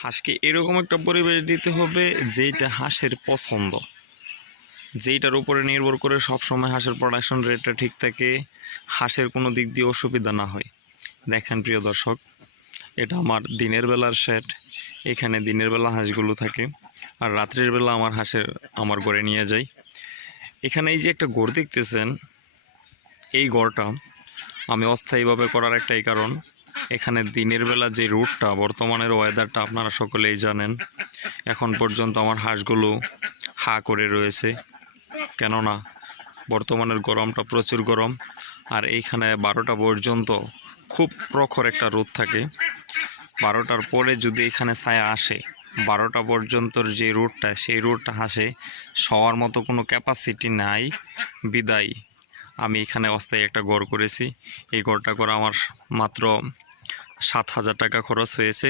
হাঁসকে এরকম একটা পরিবেশ দিতে হবে যেইটা হাঁসের পছন্দ, যেইটার উপরে নির্ভর করে সবসময় হাঁসের প্রোডাকশন রেটটা ঠিক থাকে, হাঁসের কোনো দিক দিয়ে অসুবিধা না হয়। দেখেন প্রিয় দর্শক, এটা আমার দিনের বেলার শেড। এখানে দিনের বেলা হাঁসগুলো থাকে, আর রাত্রের বেলা আমার ঘরে নিয়ে যাই। এখানে এই যে একটা ঘর দেখতেছেন, এই ঘরটা আমি অস্থায়ীভাবে করার একটাই কারণ, এখানে দিনের বেলা যে রোদটা, বর্তমানের ওয়েদারটা আপনারা সকলেই জানেন। এখন পর্যন্ত আমার হাঁসগুলো হা করে রয়েছে, কেননা বর্তমানের গরমটা প্রচুর গরম। আর এইখানে 12টা পর্যন্ত খুব প্রখর একটা রোদ থাকে। 12টার পরে যদি এখানে ছায়া আসে, 12টা পর্যন্তর যে রোদটা, সেই রোদটা হাসে শোয়ার মতো কোনো ক্যাপাসিটি নাই। বিদায় আমি এখানে অস্থায়ী একটা ঘর করেছি। এই ঘরটা করা আমার মাত্র 7,000 টাকা খরচ হয়েছে।